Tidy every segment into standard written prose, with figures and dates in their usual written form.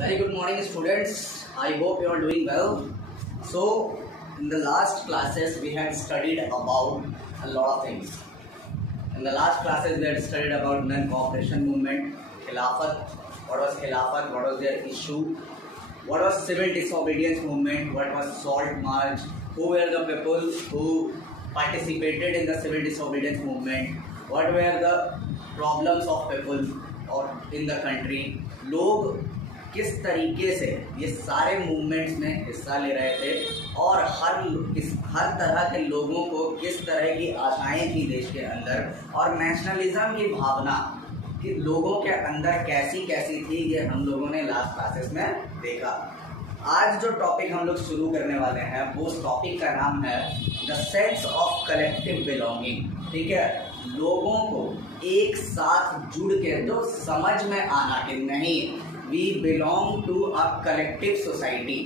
Very good morning, students. I hope you are doing well. So, in the last classes, we had studied about a lot of things. In the last classes, we had studied about non-cooperation movement, Khilafat. What was Khilafat? What was their issue? What was civil disobedience movement? What was Salt March? Who were the people who participated in the civil disobedience movement? What were the problems of people or in the country? लोग किस तरीके से ये सारे movements में हिस्सा ले रहे थे और हर तरह के लोगों को किस तरह की आशाएं थी देश के अंदर और नेशनलिज्म की भावना कि लोगों के अंदर कैसी कैसी थी, ये हम लोगों ने लास्ट क्लासेस में देखा। आज जो टॉपिक हम लोग शुरू करने वाले हैं वो उस टॉपिक का नाम है the sense of collective belonging. ठीक है, लोगों को एक साथ जुड़ के जो समझ में आना कि नहीं we belong to a collective society,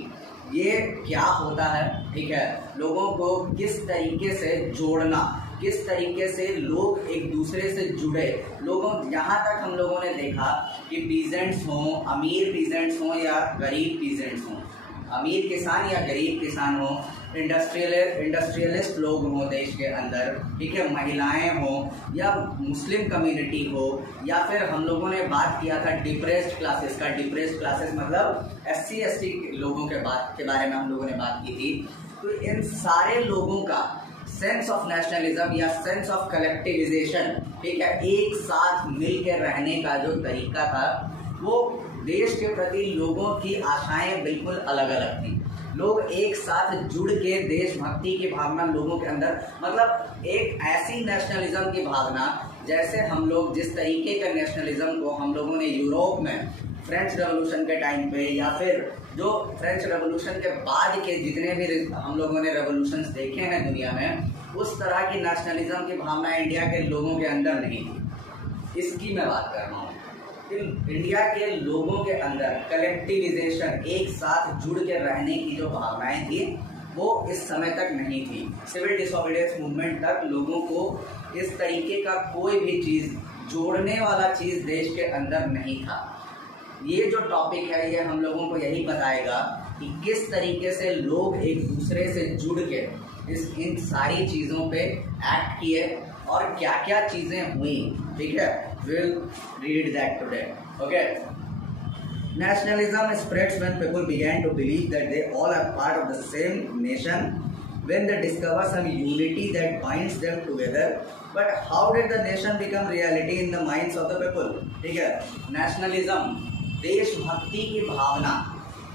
ये क्या होता है। ठीक है, लोगों को किस तरीके से जोड़ना, किस तरीके से लोग एक दूसरे से जुड़े। लोगों यहाँ तक हम लोगों ने देखा कि पीजेंट्स हों, अमीर पीजेंट्स हों या गरीब पीजेंट्स हों, अमीर किसान या गरीब किसान हो, इंडस्ट्रियलिस्ट लोग हों देश के अंदर, ठीक है, महिलाएं हों या मुस्लिम कम्युनिटी हो, या फिर हम लोगों ने बात किया था डिप्रेस्ड क्लासेस का। डिप्रेस्ड क्लासेस मतलब SC ST लोगों के बारे में हम लोगों ने बात की थी। तो इन सारे लोगों का सेंस ऑफ नेशनलिज्म या सेंस ऑफ कलेक्टिविजेशन, ठीक है, एक साथ मिलकर रहने का जो तरीका था वो देश के प्रति लोगों की आशाएं बिल्कुल अलग अलग थी। लोग एक साथ जुड़ के देशभक्ति की भावना लोगों के अंदर, मतलब एक ऐसी नेशनलिज्म की भावना जैसे हम लोग जिस तरीके का नेशनलिज्म को हम लोगों ने यूरोप में फ्रेंच रेवोल्यूशन के टाइम पे या फिर जो फ्रेंच रेवोल्यूशन के बाद के जितने भी हम लोगों ने रेवोल्यूशंस देखे हैं दुनिया में, उस तरह की नेशनलिज्म की भावना इंडिया के लोगों के अंदर नहीं थी। इसकी मैं बात कर रहा हूँ। इंडिया के लोगों के अंदर कलेक्टिविजेशन, एक साथ जुड़ के रहने की जो भावनाएं थी वो इस समय तक नहीं थी। सिविल डिसोबीडियंस मूवमेंट तक लोगों को इस तरीके का कोई भी चीज जोड़ने वाला चीज देश के अंदर नहीं था। ये जो टॉपिक है ये हम लोगों को यही बताएगा कि किस तरीके से लोग एक दूसरे से जुड़ के इन सारी चीजों पे एक्ट किए और क्या क्या चीजें हुई। ठीक है, we'll read that today. Okay. Nationalism spreads when people began to believe that they all are part of the same nation, when they discover some unity that binds them together. But how did the nation become reality in the minds of the people? ठीक है, nationalism, देशभक्ति की भावना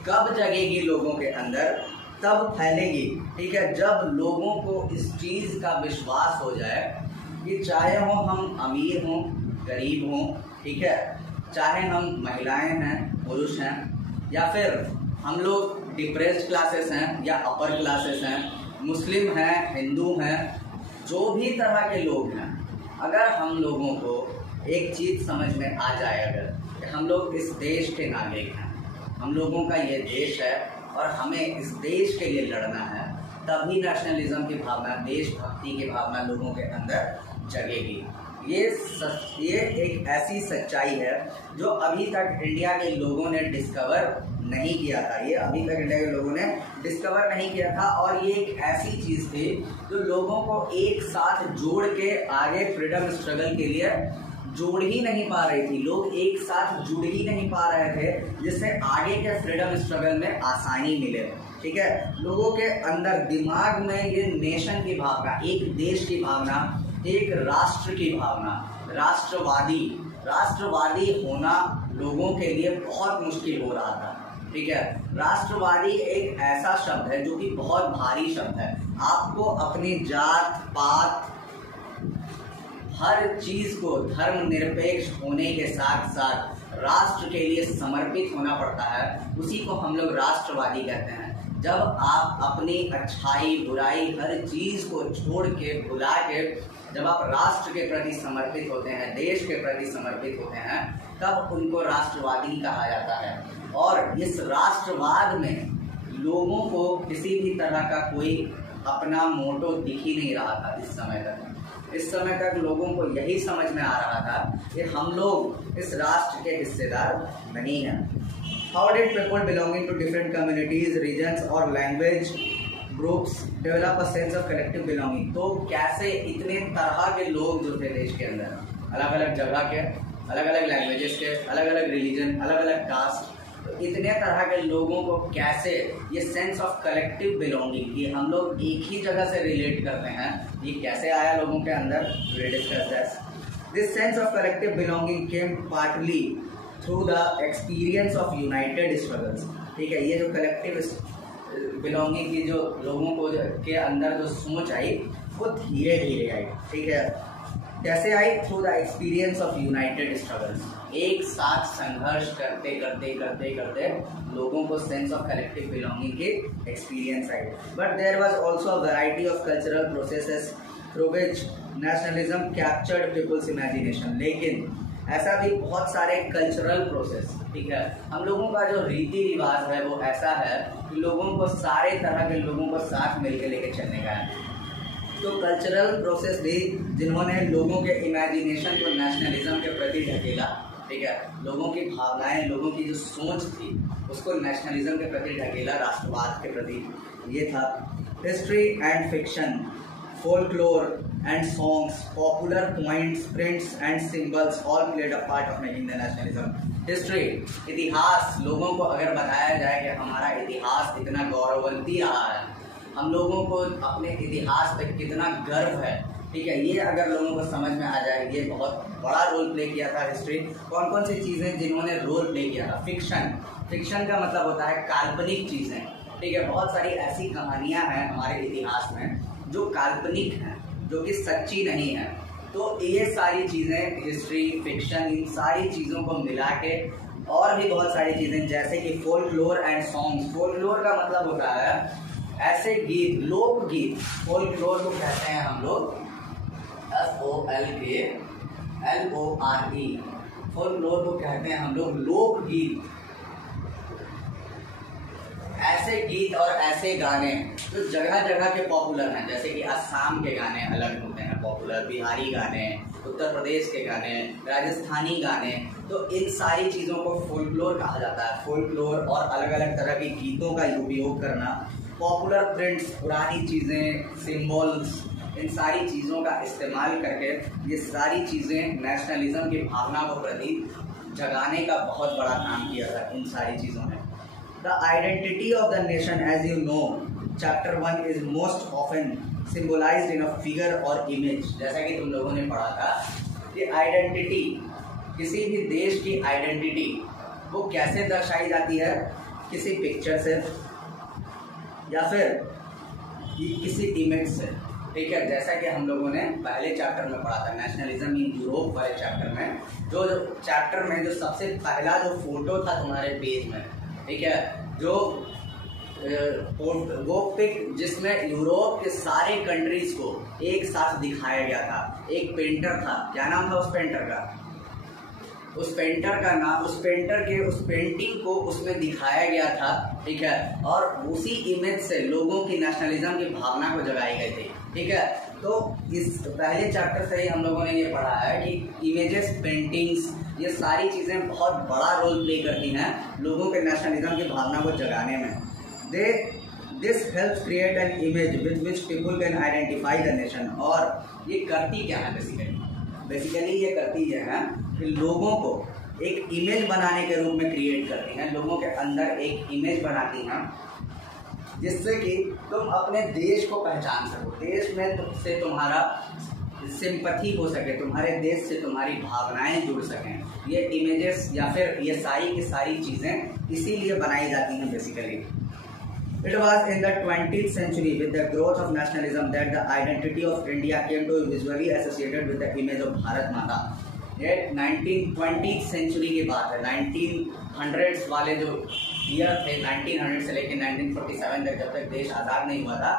कब जगेगी लोगों के अंदर, तब फैलेगी। ठीक है, जब लोगों को इस चीज का विश्वास हो जाए कि चाहे हो हम अमीर हों, गरीब हों, ठीक है, चाहे हम महिलाएं हैं, पुरुष हैं, या फिर हम लोग डिप्रेस्ड क्लासेस हैं या अपर क्लासेस हैं, मुस्लिम हैं, हिंदू हैं, जो भी तरह के लोग हैं, अगर हम लोगों को एक चीज़ समझ में आ जाए अगर कि हम लोग इस देश के नागरिक हैं, हम लोगों का ये देश है और हमें इस देश के लिए लड़ना है, तभी नेशनलिज्म की भावना, देशभक्ति की भावना लोगों के अंदर जगेगी। ये एक ऐसी सच्चाई है जो अभी तक इंडिया के लोगों ने डिस्कवर नहीं किया था। ये अभी तक इंडिया के लोगों ने डिस्कवर नहीं किया था और ये एक ऐसी चीज़ थी जो लोगों को एक साथ जोड़ के आगे फ्रीडम स्ट्रगल के लिए जोड़ ही नहीं पा रही थी। लोग एक साथ जुड़ ही नहीं पा रहे थे जिससे आगे के फ्रीडम स्ट्रगल में आसानी मिले। ठीक है, लोगों के अंदर दिमाग में ये नेशन की भावना, एक देश की भावना, एक राष्ट्र की भावना, राष्ट्रवादी होना लोगों के लिए बहुत मुश्किल हो रहा था। ठीक है, राष्ट्रवादी एक ऐसा शब्द है जो कि बहुत भारी शब्द है। आपको अपनी जात पात हर चीज को धर्मनिरपेक्ष होने के साथ साथ राष्ट्र के लिए समर्पित होना पड़ता है, उसी को हम लोग राष्ट्रवादी कहते हैं। जब आप अपनी अच्छाई बुराई हर चीज को छोड़ के भुला के जब आप राष्ट्र के प्रति समर्पित होते हैं, देश के प्रति समर्पित होते हैं, तब उनको राष्ट्रवादी कहा जाता है। और इस राष्ट्रवाद में लोगों को किसी भी तरह का कोई अपना मोटो दिख ही नहीं रहा था इस समय तक। इस समय तक लोगों को यही समझ में आ रहा था कि हम लोग इस राष्ट्र के हिस्सेदार नहीं हैं। How did people belonging to different communities, regions or language groups develop a sense of collective belonging? तो कैसे इतने तरह के लोग जो थे देश के अंदर, अलग अलग जगह के, अलग अलग लैंग्वेजेस के, अलग अलग रिलीजन, अलग अलग कास्ट, तो इतने तरह के लोगों को कैसे ये सेंस ऑफ कलेक्टिव बिलोंगिंग, ये हम लोग एक ही जगह से रिलेट करते हैं, ये कैसे आया लोगों के अंदर? We discuss this. This sense of collective belonging came partly through the experience of united struggles. ठीक है, ये जो कलेक्टिव बिलोंगिंग की जो लोगों को के अंदर जो सोच आई वो धीरे धीरे आई। ठीक है, कैसे आई? Through the experience of united struggles, एक साथ संघर्ष करते करते करते करते लोगों को सेंस ऑफ कलेक्टिव बिलोंगिंग की एक्सपीरियंस आई। But there was also a variety of cultural processes through which nationalism captured people's imagination. लेकिन ऐसा भी बहुत सारे कल्चरल प्रोसेस, ठीक है, हम लोगों का जो रीति रिवाज है वो ऐसा है कि लोगों को सारे तरह के लोगों को साथ मिलकर लेके चलने का है। तो कल्चरल प्रोसेस भी जिन्होंने लोगों के इमेजिनेशन को नेशनलिज्म के प्रति ढकेला, ठीक है, लोगों की भावनाएं, लोगों की जो सोच थी उसको नेशनलिज्म के प्रति ढकेला, राष्ट्रवाद के प्रति, ये था। History and fiction, folklore and songs, popular points, prints and symbols all played a part of making the nationalism. History, इतिहास, लोगों को अगर बताया जाए कि हमारा इतिहास इतना गौरववंती रहा है, हम लोगों को अपने इतिहास पे कितना गर्व है, ठीक है, ये अगर लोगों को समझ में आ जाए, ये बहुत बड़ा रोल प्ले किया था हिस्ट्री। कौन कौन सी चीज़ें जिन्होंने रोल प्ले किया था? फिक्शन, फिक्शन का मतलब होता है काल्पनिक चीज़ें, ठीक है, बहुत सारी ऐसी कहानियाँ हैं हमारे इतिहास में जो काल्पनिक हैं, जो कि सच्ची नहीं है। तो ये सारी चीज़ें, हिस्ट्री, फिक्शन, इन सारी चीज़ों को मिला के और भी बहुत सारी चीज़ें, जैसे कि फोल्कलोर एंड सॉन्ग्स। फोल्कलोर का मतलब होता है ऐसे गीत, लोकगीत, फोल्कलोर को कहते हैं हम लोग FOLKLORE, फोल्कलोर को कहते हैं हम लोग लोकगीत। ऐसे गीत और ऐसे गाने जो जगह जगह के पॉपुलर हैं, जैसे कि असम के गाने अलग होते हैं पॉपुलर, बिहारी गाने, उत्तर प्रदेश के गाने, राजस्थानी गाने, तो इन सारी चीज़ों को फोल्कलोर कहा जाता है। फोल्कलोर और अलग अलग तरह के गीतों का उपयोग करना, पॉपुलर प्रिंट्स, पुरानी चीज़ें, सिम्बल्स, इन सारी चीज़ों का इस्तेमाल करके ये सारी चीज़ें नेशनलिज्म की भावना को प्रति जगाने का बहुत बड़ा काम किया था इन सारी चीज़ों ने। The identity of the nation, as you know, chapter 1 is most often symbolized in a figure or image. जैसा कि तुम लोगों ने पढ़ा था कि आइडेंटिटी, किसी भी देश की आइडेंटिटी वो कैसे दर्शाई जाती है? किसी पिक्चर से या फिर किसी इमेज से, ठीक है, जैसा कि हम लोगों ने पहले चैप्टर में पढ़ा था, नेशनलिज्म इन यूरोप वाले चैप्टर में, जो चैप्टर में जो सबसे पहला जो फोटो था तुम्हारे पेज में, ठीक है, जो वो पिक जिसमें यूरोप के सारे कंट्रीज को एक साथ दिखाया गया था, एक पेंटर था, क्या नाम था उस पेंटर का? उस पेंटर का नाम, उस पेंटर के उस पेंटिंग को उसमें दिखाया गया था, ठीक है, और उसी इमेज से लोगों की नेशनलिज्म की भावना को जगाई गई थी, ठीक है। तो इस पहले चैप्टर से ही हम लोगों ने ये पढ़ा है कि इमेजेस, पेंटिंग्स, ये सारी चीज़ें बहुत बड़ा रोल प्ले करती हैं लोगों के नेशनलिज्म की भावना को जगाने में। This helps create an image with which people can identify the nation. और ये करती क्या है? बेसिकली ये करती ये है कि लोगों को एक इमेज बनाने के रूप में क्रिएट करती हैं, लोगों के अंदर एक इमेज बनाती हैं जिससे कि तुम अपने देश को पहचान सको, देश में से तुम्हारा सिंपैथी हो सके, तुम्हारे देश से तुम्हारी भावनाएं जुड़ सकें। ये इमेजेस या फिर ये सारी की सारी चीज़ें इसीलिए बनाई जाती हैं basically. It was in the 20th century with the growth of nationalism that the identity of India came to be visually associated with the image of Bharat माता। ये 1920th सेंचुरी की बात है, 1900s वाले जो ईयर थे, 1900 से लेकर 1947 तक, जब तक देश आज़ाद नहीं हुआ था,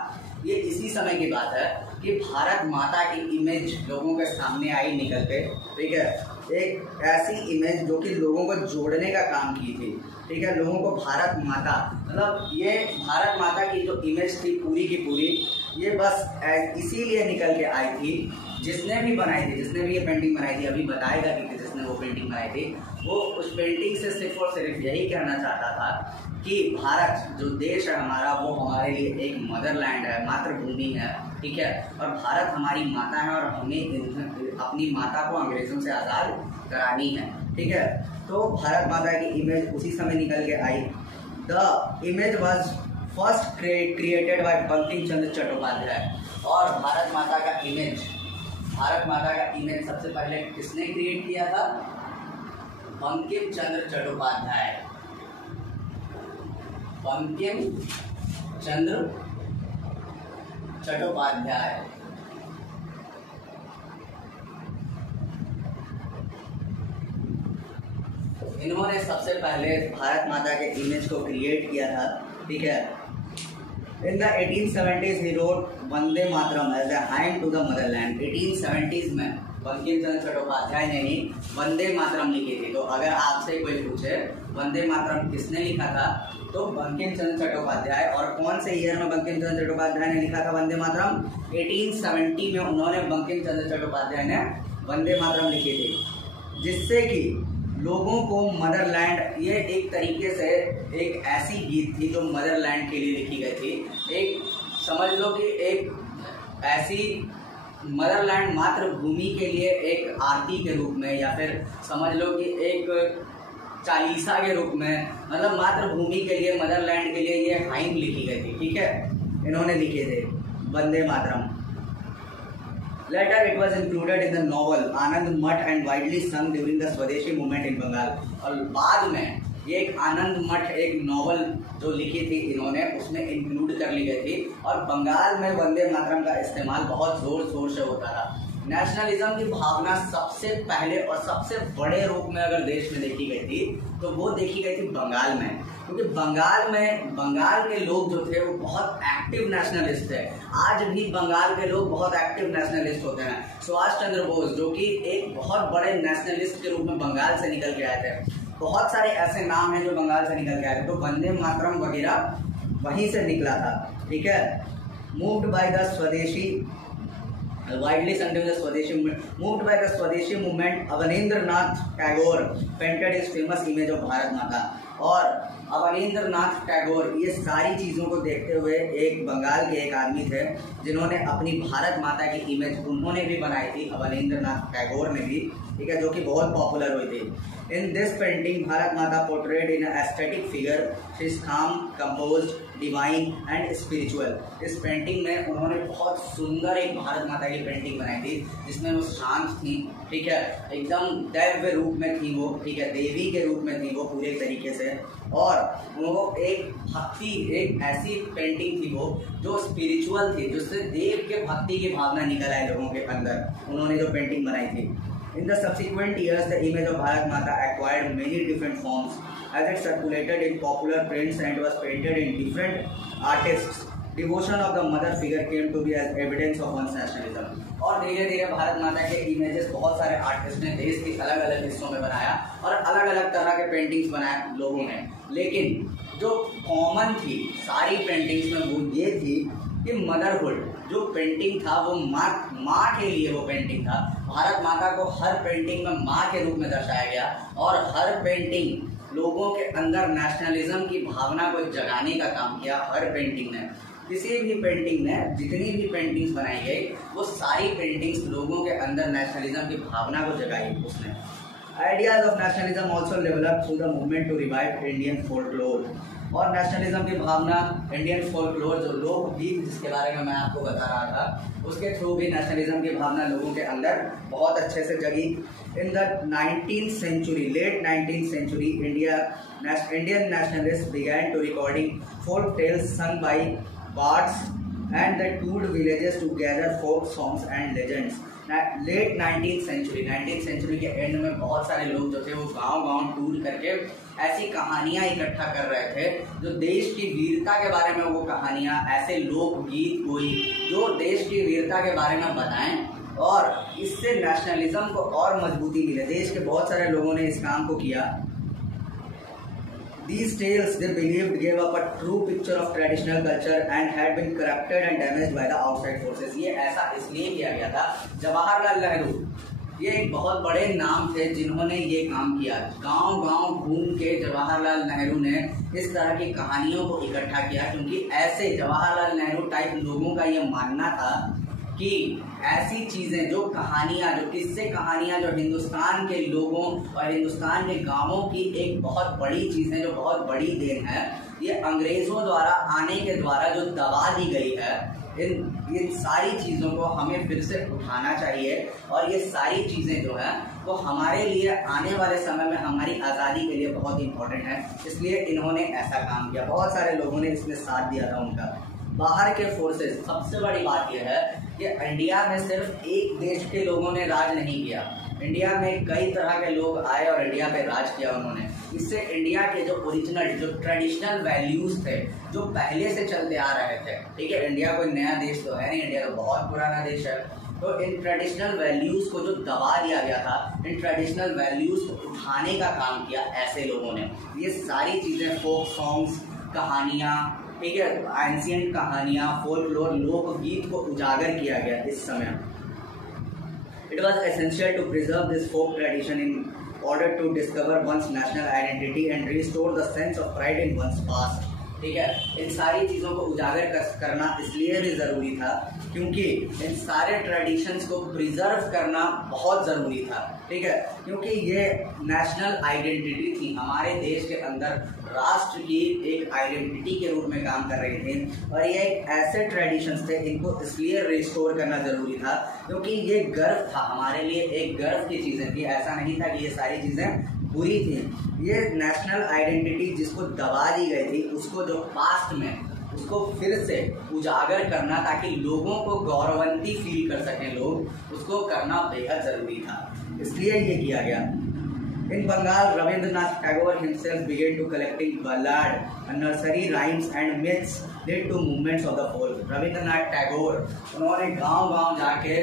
ये इसी समय की बात है कि भारत माता की इमेज लोगों के सामने आई निकल के, ठीक है, एक ऐसी इमेज जो कि लोगों को जोड़ने का काम की थी, ठीक है, लोगों को भारत माता, मतलब ये भारत माता की जो इमेज थी पूरी की पूरी, ये बस इसीलिए निकल के आई थी, जिसने भी बनाई थी, जिसने भी ये पेंटिंग बनाई थी, अभी बताएगा कि किसने उसने वो पेंटिंग बनाई थी। वो उस पेंटिंग से सिर्फ और सिर्फ यही कहना चाहता था कि भारत जो देश है हमारा, वो हमारे लिए एक मदरलैंड है, मातृभूमि है, ठीक है, और भारत हमारी माता है और हमें अपनी माता को अंग्रेजों से आज़ाद करानी है, ठीक है। तो भारत माता की इमेज उसी समय निकल के आई। The image was first created by Bankim Chandra Chattopadhyay. और भारत माता का इमेज सबसे पहले किसने क्रिएट किया था? बंकिम चंद्र चट्टोपाध्याय। बंकिम चंद्र चट्टोपाध्याय। इन्होंने सबसे पहले भारत माता के इमेज को क्रिएट किया था, ठीक है। In the 1870s he wrote Vande Mataram as a hymn to the motherland। 1870s में बंकिम चंद्र चट्टोपाध्याय ने ही वंदे मातरम लिखी थी। तो अगर आपसे कोई पूछे वंदे मातरम किसने लिखा था, तो बंकिम चंद्र चट्टोपाध्याय। और कौन से ईयर में बंकिम चंद्र चट्टोपाध्याय ने लिखा था वंदे मातरम? 1870 में उन्होंने बंकिम चंद्र चट्टोपाध्याय ने वंदे मातरम लिखी थी, जिससे कि लोगों को मदरलैंड, ये एक तरीके से एक ऐसी गीत थी जो मदरलैंड के लिए लिखी गई थी। एक समझ लो कि एक ऐसी मदरलैंड मातृभूमि के लिए एक आरती के रूप में, या फिर समझ लो कि एक चालीसा के रूप में, मतलब मातृभूमि के लिए, मदरलैंड के लिए ये हाइम लिखी गई थी, ठीक है। इन्होंने लिखे थे Vande Mataram. Later it was included in the novel आनंद मठ and widely sung during the स्वदेशी मूवमेंट in बंगाल। और बाद में ये एक आनंद मठ एक नॉवल जो लिखी थी इन्होंने, उसमें इंक्लूड कर ली गई थी। और बंगाल में वंदे मातरम का इस्तेमाल बहुत जोर शोर से होता था। नेशनलिज्म की भावना सबसे पहले और सबसे बड़े रूप में अगर देश में देखी गई थी, तो वो देखी गई थी बंगाल में। क्योंकि बंगाल के लोग जो थे वो बहुत एक्टिव नेशनलिस्ट थे। आज भी बंगाल के लोग बहुत एक्टिव नेशनलिस्ट होते हैं। सुभाष चंद्र बोस जो कि एक बहुत बड़े नेशनलिस्ट के रूप में बंगाल से निकल के आए थे। बहुत सारे ऐसे नाम हैं जो बंगाल से निकल के आए थे। तो वंदे मातरम वगैरह वहीं से निकला था, ठीक है। मूव्ड बाय द स्वदेशी widely sung during the Swadeshi movement, moved by the Swadeshi movement, Avanindranath Tagore painted his famous image of Bharat माता। और अवनींद्रनाथ टैगोर, ये सारी चीज़ों को देखते हुए एक बंगाल के एक आदमी थे जिन्होंने अपनी भारत माता की इमेज उन्होंने भी बनाई थी, अवनींद्रनाथ टैगोर ने भी, ठीक है, जो कि बहुत पॉपुलर हुई थी। इन दिस पेंटिंग भारत माता portrayed in aesthetic figure, she is काम, कंपोज्ड, डिवाइन एंड स्पिरिचुअल। इस पेंटिंग में उन्होंने बहुत सुंदर एक भारत माता की पेंटिंग बनाई थी जिसमें वो शांत थी, ठीक है, एकदम दैव्य रूप में थी वो, ठीक है, देवी के रूप में थी वो पूरे तरीके से। और वो एक भक्ति, एक ऐसी पेंटिंग थी वो जो स्पिरिचुअल थी, जिससे देव के भक्ति की भावना निकल आई लोगों के अंदर, उन्होंने जो पेंटिंग बनाई थी। In the subsequent years, the image of Bharat Mata acquired many different forms as it circulated in popular prints and was painted in different artists. Devotion of the mother figure came to be as evidence of one's nationalism. और धीरे धीरे भारत माता के images बहुत सारे artist ने देश के अलग अलग हिस्सों में बनाया और अलग अलग तरह के पेंटिंग्स बनाए लोगों ने। लेकिन जो कॉमन थी सारी पेंटिंग्स में वो ये थी कि मदरहुड जो पेंटिंग था वो माँ के लिए वो पेंटिंग था। भारत माता को हर पेंटिंग में माँ के रूप में दर्शाया गया और हर पेंटिंग लोगों के अंदर नेशनलिज्म की भावना को जगाने का काम किया। हर पेंटिंग ने, किसी भी पेंटिंग ने, जितनी भी पेंटिंग्स बनाई गई वो सारी पेंटिंग्स लोगों के अंदर नेशनलिज्म की भावना को जगाई उसने। Ideas of nationalism also develop through the movement to revive Indian folklore. और नेशनलिज्म की भावना, इंडियन फोल्कलोर जो लोकगीत जिसके बारे में मैं आपको बता रहा था, उसके थ्रू भी नेशनलिज्म की भावना लोगों के अंदर बहुत अच्छे से जगी। In the 19th century, late 19th century, Indian nationalists began to recording folk tales sung by bards and they toured villages to gather folk songs and legends. Late 19th century के end में बहुत सारे लोग जो थे वो गांव tour करके ऐसी कहानियां इकट्ठा कर रहे थे जो देश की वीरता के बारे में, वो कहानियां, ऐसे लोकगीत कोई जो देश की वीरता के बारे में बताएं और इससे नेशनलिज्म को और मजबूती मिले। देश के बहुत सारे लोगों ने इस काम को किया। These tales they believed gave up a true picture of traditional culture and had been corrupted and damaged by the outside forces. ये ऐसा इसलिए किया गया था, जवाहरलाल नेहरू ये एक बहुत बड़े नाम थे जिन्होंने ये काम किया। गांव-गांव घूम के जवाहरलाल नेहरू ने इस तरह की कहानियों को इकट्ठा किया, क्योंकि ऐसे जवाहरलाल नेहरू टाइप लोगों का ये मानना था कि ऐसी चीजें जो कहानियां, जो किस्से कहानियां, जो हिंदुस्तान के लोगों और हिंदुस्तान के गांवों की एक बहुत बड़ी चीज है, जो बहुत बड़ी देन है, ये अंग्रेजों द्वारा आने के द्वारा जो दबा दी गई है, इन सारी चीज़ों को हमें फिर से उठाना चाहिए। और ये सारी चीज़ें जो है वो हमारे लिए आने वाले समय में हमारी आज़ादी के लिए बहुत इंपॉर्टेंट है, इसलिए इन्होंने ऐसा काम किया। बहुत सारे लोगों ने इसमें साथ दिया था उनका। बाहर के फोर्सेस, सबसे बड़ी बात यह है कि इंडिया में सिर्फ एक देश के लोगों ने राज नहीं किया, इंडिया में कई तरह के लोग आए और इंडिया पे राज किया उन्होंने। इससे इंडिया के जो ओरिजिनल, जो ट्रेडिशनल वैल्यूज थे, जो पहले से चलते आ रहे थे, ठीक है, इंडिया कोई नया देश तो है नहीं, इंडिया तो बहुत पुराना देश है, तो इन ट्रेडिशनल वैल्यूज को जो दबा दिया गया था, इन ट्रेडिशनल वैल्यूज को उठाने का काम किया ऐसे लोगों ने। ये सारी चीज़ें, फोक सॉन्ग्स, कहानियाँ, ठीक है, एंशिएंट कहानियाँ, फोल्कलोर, लोकगीत को उजागर किया गया इस समय। It was essential to preserve this folk tradition in order to discover one's national identity and restore the sense of pride in one's past. ठीक है, इन सारी चीज़ों को उजागर करना इसलिए भी ज़रूरी था क्योंकि इन सारे ट्रेडिशंस को प्रिजर्व करना बहुत ज़रूरी था, ठीक है, क्योंकि ये नेशनल आइडेंटिटी थी, हमारे देश के अंदर राष्ट्र की एक आइडेंटिटी के रूप में काम कर रही थी। और ये एक ऐसे ट्रेडिशंस थे, इनको इसलिए रिस्टोर करना ज़रूरी था क्योंकि ये गर्व था, हमारे लिए एक गर्व की चीज़ें थी। ऐसा नहीं था कि ये सारी चीज़ें बुरी थी। ये नेशनल आइडेंटिटी जिसको दबा दी गई थी, उसको जो पास्ट में, उसको फिर से उजागर करना ताकि लोगों को गौरवंती फील कर सकें लोग, उसको करना बेहद ज़रूरी था, इसलिए ये किया गया। In Bengal, Rabindranath Tagore himself began to collecting ballad, nursery rhymes and myths led to movements of the folk. Rabindranath Tagore, उन्होंने गांव-गांव जाके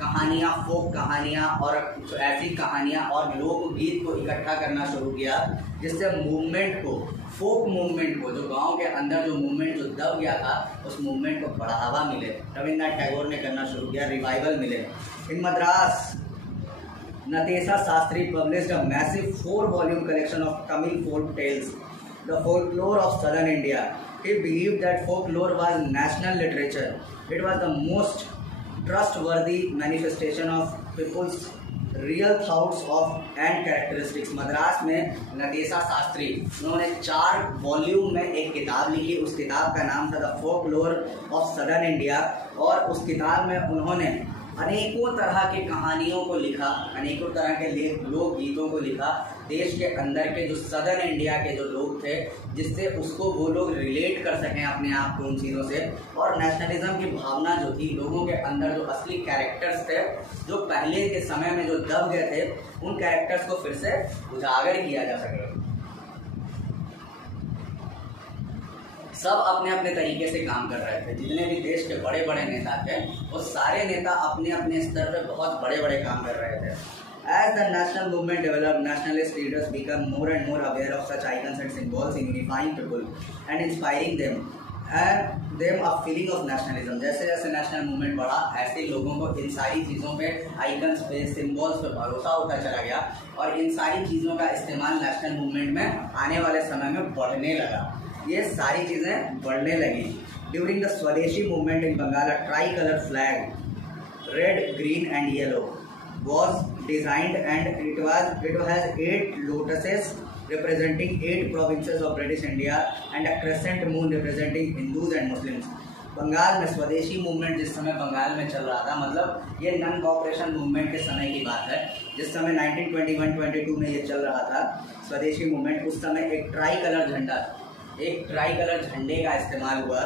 कहानियाँ, फोक कहानियाँ और ऐसी कहानियाँ और लोकगीत को इकट्ठा करना शुरू किया, जिससे मूवमेंट को, फोक मूवमेंट को, जो गांव के अंदर जो मूवमेंट जो दब गया था, उस मूवमेंट को बढ़ावा मिले। रविंद्रनाथ टैगोर ने करना शुरू किया, रिवाइवल मिले। इन Madras, Natesa Sastry published a massive 4-volume collection of Tamil folk tales, the folklore of southern India. He believed that folklore was national literature. It was the most trustworthy manifestation of people's real thoughts of and characteristics. Madras में नटेसा शास्त्री, उन्होंने 4 volume में एक किताब लिखी। उस किताब का नाम था the folklore of southern India, और उस किताब में उन्होंने अनेकों तरह की कहानियों को लिखा, अनेकों तरह के लोकगीतों को लिखा, देश के अंदर के जो सदर्न इंडिया के जो लोग थे, जिससे उसको वो लोग रिलेट कर सकें अपने आप को उन चीज़ों से, और नेशनलिज्म की भावना जो थी लोगों के अंदर, जो असली कैरेक्टर्स थे, जो पहले के समय में जो दब गए थे, उन कैरेक्टर्स को फिर से उजागर किया जा सके। सब अपने अपने तरीके से काम कर रहे थे, जितने भी देश के बड़े बड़े नेता थे, वो सारे नेता अपने अपने स्तर पे बहुत बड़े बड़े काम कर रहे थे। As the national movement developed, nationalist leaders become more and more aware of such icons and symbols in unifying people and inspiring them a feeling of nationalism. जैसे जैसे नेशनल मूवमेंट बढ़ा, ऐसे लोगों को इन सारी चीज़ों पे, आइकन्स पे, सिम्बल्स पे भरोसा होता चला गया, और इन सारी चीज़ों का इस्तेमाल नेशनल मूवमेंट में आने वाले समय में बढ़ने लगा। ये सारी चीज़ें बढ़ने लगी। During the swadeshi movement in Bengal, a tricolor flag, red, green and yellow, was designed and it has 8 lotuses representing 8 provinces of British India and a crescent moon representing Hindus and Muslims. Bengal में स्वदेशी मूवमेंट जिस समय बंगाल में चल रहा था, मतलब ये non cooperation movement के समय की बात है, जिस समय 1921-22 में ये चल रहा था स्वदेशी मूवमेंट, उस समय एक ट्राई कलर झंडा, एक ट्राई कलर झंडे का इस्तेमाल हुआ।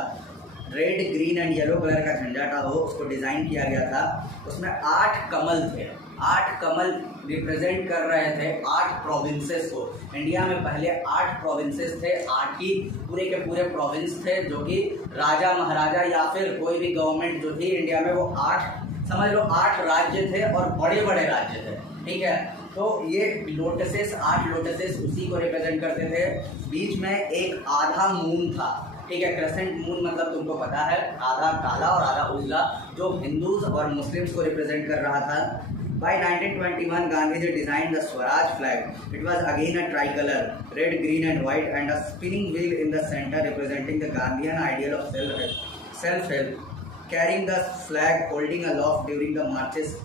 Red, green and yellow colour का झंडा था वो, उसको डिज़ाइन किया गया था। उसमें 8 कमल थे, 8 कमल रिप्रेजेंट कर रहे थे 8 प्रोविंसेस को। इंडिया में पहले 8 प्रोविंसेस थे, 8 ही पूरे के पूरे प्रोविंस थे, जो कि राजा महाराजा या फिर कोई भी गवर्नमेंट जो थी इंडिया में, वो 8, समझ लो 8 राज्य थे और बड़े बड़े राज्य थे, ठीक है। तो ये लोटसेस, 8 लोटसेस उसी को रिप्रेजेंट करते थे। बीच में एक आधा मून था, ठीक है, क्रेसेंट मून मतलब तुमको पता है, आधा काला और आधा उजला, जो हिंदूज और मुस्लिम्स को रिप्रेजेंट कर रहा था। By 1921, Gandhiji designed the Swaraj flag. It was again a tricolor, red, green and white, and a spinning wheel in the center representing the Gandhian ideal of self-help. Carrying the flag, holding aloft during the marches,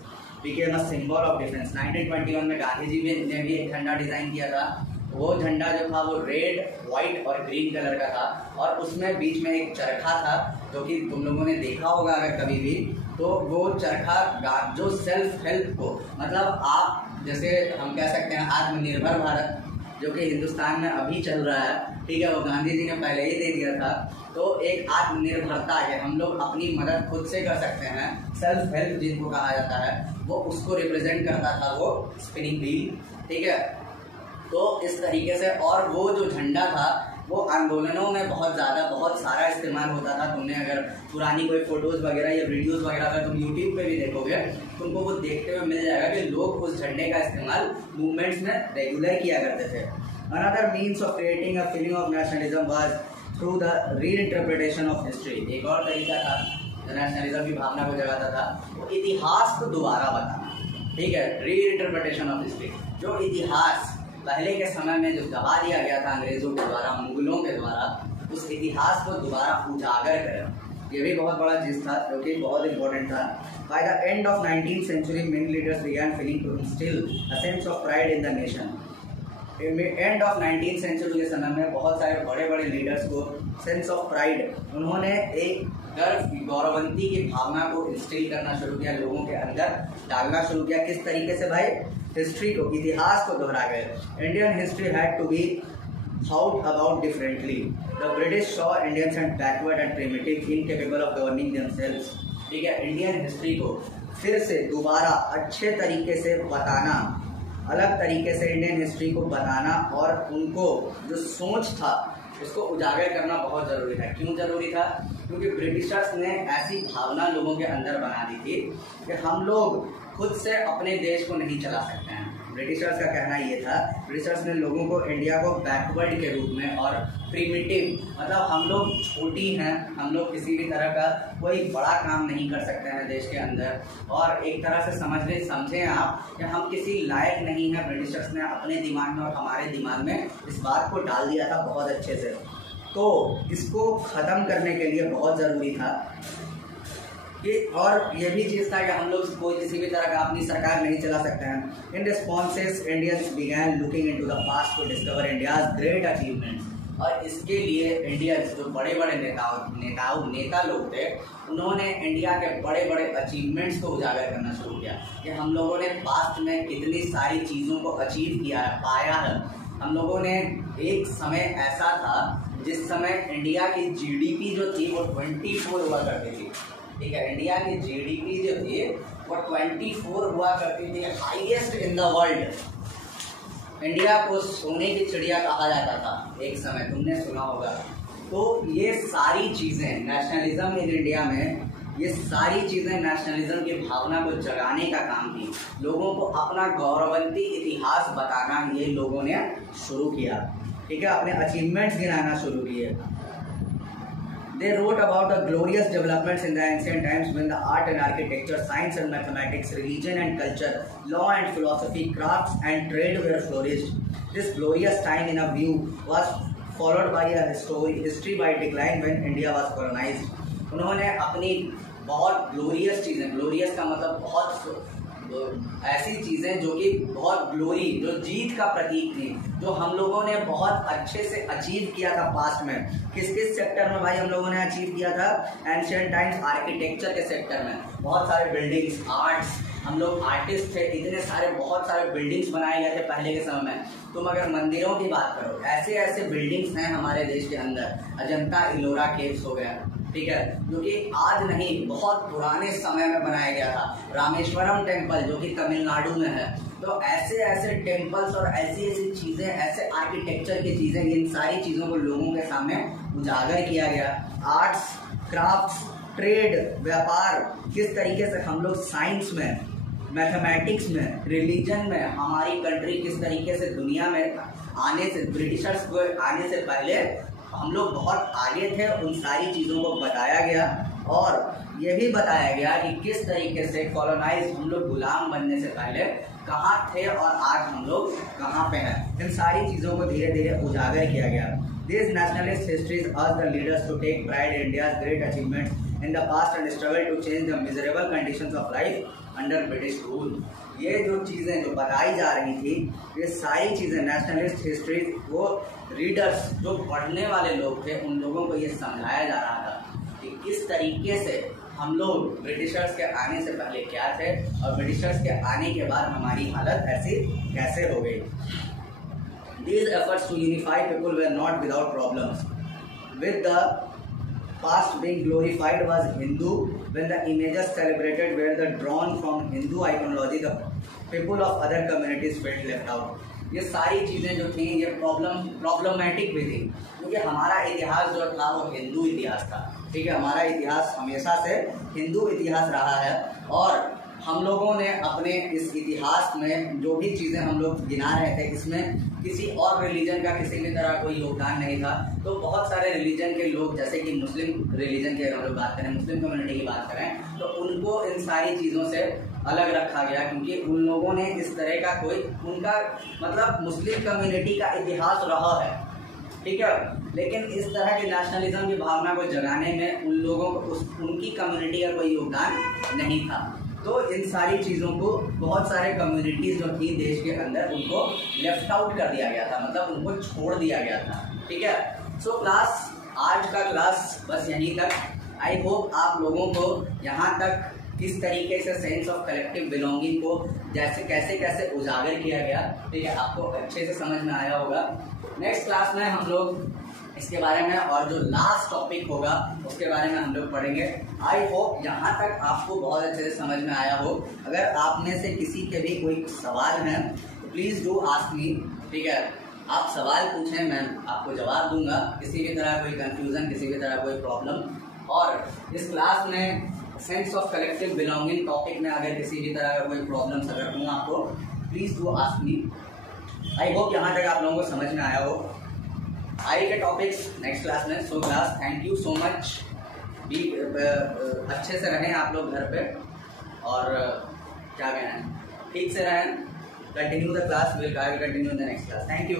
became a symbol of defense. 1921 में गांधी जी ने भी एक झंडा design किया था। वो झंडा जो था वो रेड, व्हाइट और ग्रीन कलर का था, और उसमें बीच में एक चरखा था, जो कि तुम लोगों ने देखा होगा अगर कभी भी। तो वो चरखा जो सेल्फ हेल्प को, मतलब आप जैसे हम कह सकते हैं आत्मनिर्भर भारत जो कि हिंदुस्तान में अभी चल रहा है, ठीक है, वो गांधी जी ने पहले ही दे दिया था। तो एक आत्मनिर्भरता है, हम लोग अपनी मदद खुद से कर सकते हैं, सेल्फ हेल्प जिनको कहा जाता है, वो उसको रिप्रेजेंट करता था वो स्पिनिंग व्हील, ठीक है। तो इस तरीके से, और वो जो झंडा था वो आंदोलनों में बहुत सारा इस्तेमाल होता था। तुमने अगर पुरानी कोई फोटोज वगैरह या वीडियोस वगैरह अगर तुम यूट्यूब पे भी देखोगे, तुमको वो देखते हुए मिल जाएगा कि लोग उस झंडे का इस्तेमाल मूवमेंट्स में रेगुलर किया करते थे। Another means of creating a feeling of nationalism was through the reinterpretation of history. एक और तरीका था जो नेशनलिज्म की भावना को जगाता था, वो इतिहास को दोबारा बताना, ठीक है, रीइंटरप्रिटेशन ऑफ हिस्ट्री। जो इतिहास पहले के समय में जो दबा दिया गया था अंग्रेजों के द्वारा, मुगलों के द्वारा, उस इतिहास को दोबारा उजागर करें, ये भी बहुत बड़ा चीज था जो कि बहुत इंपॉर्टेंट था। By the end of 19th century, many leaders began feeling to instill a sense of pride in the nation. End of 19th century के समय में बहुत सारे बड़े बड़े लीडर्स को सेंस ऑफ प्राइड, उन्होंने एक गौरवंती की भावना को इंस्टिल करना शुरू किया, लोगों के अंदर डालना शुरू किया। किस तरीके से भाई? हिस्ट्री को, इतिहास को दोहरा गए। Indian history had to be thought about differently. The British saw Indians as backward and primitive, incapable of governing themselves. ठीक है, इंडियन हिस्ट्री को फिर से दोबारा अच्छे तरीके से बताना, अलग तरीके से इंडियन हिस्ट्री को बताना, और उनको जो सोच था उसको उजागर करना बहुत ज़रूरी था। क्यों ज़रूरी था? क्योंकि ब्रिटिशर्स ने ऐसी भावना लोगों के अंदर बना दी थी कि हम लोग खुद से अपने देश को नहीं चला सकते हैं। ब्रिटिशर्स का कहना ये था, ब्रिटिशर्स ने लोगों को, इंडिया को बैकवर्ड के रूप में और प्रिमिटिव, मतलब हम लोग छोटी हैं, हम लोग किसी भी तरह का कोई बड़ा काम नहीं कर सकते हैं देश के अंदर, और एक तरह से समझें आप कि हम किसी लायक नहीं हैं। ब्रिटिशर्स ने अपने दिमाग में और हमारे दिमाग में इस बात को डाल दिया था बहुत अच्छे से। तो इसको ख़त्म करने के लिए बहुत ज़रूरी था कि, और ये भी चीज़ था कि हम लोग कोई किसी भी तरह का अपनी सरकार नहीं चला सकते हैं। In responses Indians began looking into the past to discover India's great achievements, और इसके लिए इंडियंस जो बड़े बड़े नेता लोग थे, उन्होंने इंडिया के बड़े बड़े अचीवमेंट्स को उजागर करना शुरू किया कि हम लोगों ने पास्ट में कितनी सारी चीज़ों को अचीव किया है, पाया है। हम लोगों ने, एक समय ऐसा था जिस समय इंडिया की जीडीपी जो थी वो 24 हुआ करती थी, ठीक है, इंडिया की जीडीपी जो थी वो 24 हुआ करती थी, highest in the world. India को सोने की चिड़िया कहा जाता था एक समय, तुमने सुना होगा। तो ये सारी चीज़ें नेशनलिज्म इन इंडिया में, ये सारी चीज़ें नेशनलिज्म की भावना को जगाने का काम की, लोगों को अपना गौरवंती इतिहास बताना ये लोगों ने शुरू किया, ठीक है, अपने अचीवमेंट्स गिनाना शुरू किए। They wrote about the glorious developments in the ancient times when the art and architecture, science and mathematics, religion and culture, law and philosophy, crafts and trade were flourished. This glorious time in a view was followed by a history by decline when India was colonized. उन्होंने अपनी बहुत glorious चीज़ें, glorious का मतलब बहुत ऐसी चीज़ें जो कि बहुत ग्लोरी, जो जीत का प्रतीक थी, जो हम लोगों ने बहुत अच्छे से अचीव किया था पास्ट में। किस किस सेक्टर में भाई हम लोगों ने अचीव किया था? एंशिएंट टाइम्स आर्किटेक्चर के सेक्टर में बहुत सारे बिल्डिंग्स, आर्ट्स, हम लोग आर्टिस्ट थे, इतने सारे बहुत सारे बिल्डिंग्स बनाए गए थे पहले के समय में। तुम अगर मंदिरों की बात करो, ऐसे ऐसे बिल्डिंग्स हैं हमारे देश के अंदर, अजंता इलोरा केव्स हो गया, ठीक है, जो कि आज नहीं बहुत पुराने समय में बनाया गया था। रामेश्वरम टेम्पल जो कि तमिलनाडु में है। तो ऐसे ऐसे टेम्पल्स और ऐसी ऐसी चीज़ें, ऐसे आर्किटेक्चर की चीज़ें, इन सारी चीज़ों को लोगों के सामने उजागर किया गया। आर्ट्स, क्राफ्ट्स, ट्रेड, व्यापार, किस तरीके से हम लोग साइंस में, मैथमेटिक्स में, रिलीजन में, हमारी कंट्री किस तरीके से दुनिया में आने से, ब्रिटिशर्स को आने से पहले हम लोग बहुत आगे थे, उन सारी चीज़ों को बताया गया। और ये भी बताया गया कि किस तरीके से कॉलोनाइज हम लोग गुलाम बनने से पहले कहाँ थे और आज हम लोग कहाँ पे हैं। इन सारी चीज़ों को धीरे धीरे उजागर किया गया। These nationalist histories urge the leaders to take pride in India's great achievements in the past and struggle to change the miserable conditions of life under British rule। ये जो चीज़ें जो बताई जा रही थी, ये सारी चीज़ें नेशनलिस्ट हिस्ट्री, वो रीडर्स जो पढ़ने वाले लोग थे उन लोगों को ये समझाया जा रहा था कि किस तरीके से हम लोग ब्रिटिशर्स के आने से पहले क्या थे और ब्रिटिशर्स के आने के बाद हमारी हालत ऐसी कैसे हो गई। These efforts to unify people were not without problems. With the past being glorified was Hindu, when the images celebrated were the drawn from Hindu iconology, the people of other communities felt left out. ये सारी चीज़ें जो थी ये problematic भी थी, क्योंकि हमारा इतिहास जो था वो हिंदू इतिहास था। ठीक है, हमारा इतिहास हमेशा से हिंदू इतिहास रहा है और हम लोगों ने अपने इस इतिहास में जो भी चीज़ें हम लोग गिना रहे थे इसमें किसी और रिलीजन का किसी भी तरह कोई योगदान नहीं था। तो बहुत सारे रिलीजन के लोग, जैसे कि मुस्लिम रिलीजन की अगर हम लोग बात करें, मुस्लिम कम्युनिटी की बात करें, तो उनको इन सारी चीज़ों से अलग रखा गया, क्योंकि उन लोगों ने इस तरह का कोई उनका मतलब मुस्लिम कम्युनिटी का इतिहास रहा है। ठीक है, लेकिन इस तरह की नेशनलिज्म की भावना को जगाने में उन लोगों को उनकी कम्युनिटी का कोई योगदान नहीं था। तो इन सारी चीज़ों को बहुत सारे कम्युनिटीज़ जो थी देश के अंदर उनको लेफ्ट आउट कर दिया गया था, मतलब उनको छोड़ दिया गया था। ठीक है, सो क्लास, आज का क्लास बस यहीं तक। आई होप आप लोगों को यहाँ तक किस तरीके से सेंस ऑफ कलेक्टिव बिलोंगिंग को जैसे कैसे कैसे उजागर किया गया, ठीक है, आपको अच्छे से समझ में आया होगा। नेक्स्ट क्लास में हम लोग इसके बारे में और जो लास्ट टॉपिक होगा उसके बारे में हम लोग पढ़ेंगे। आई होप यहाँ तक आपको बहुत अच्छे से समझ में आया हो। अगर आप में से किसी के भी कोई सवाल हैं तो प्लीज़ डू आस्क मी। ठीक है, आप सवाल पूछें, मैं आपको जवाब दूंगा। किसी भी तरह कोई कंफ्यूजन, किसी भी तरह कोई प्रॉब्लम, और इस क्लास में sense of collective belonging topic में अगर किसी भी तरह का कोई प्रॉब्लम्स अगर हूँ आपको, please do ask me. I hope यहाँ तक आप लोगों को समझ में आया हो। आगे के टॉपिक्स नेक्स्ट क्लास में। So class, thank you so much. भी अच्छे से रहें आप लोग घर पे, और क्या कहना है, ठीक से रहें। Continue the class, will continue in the next class. Thank you.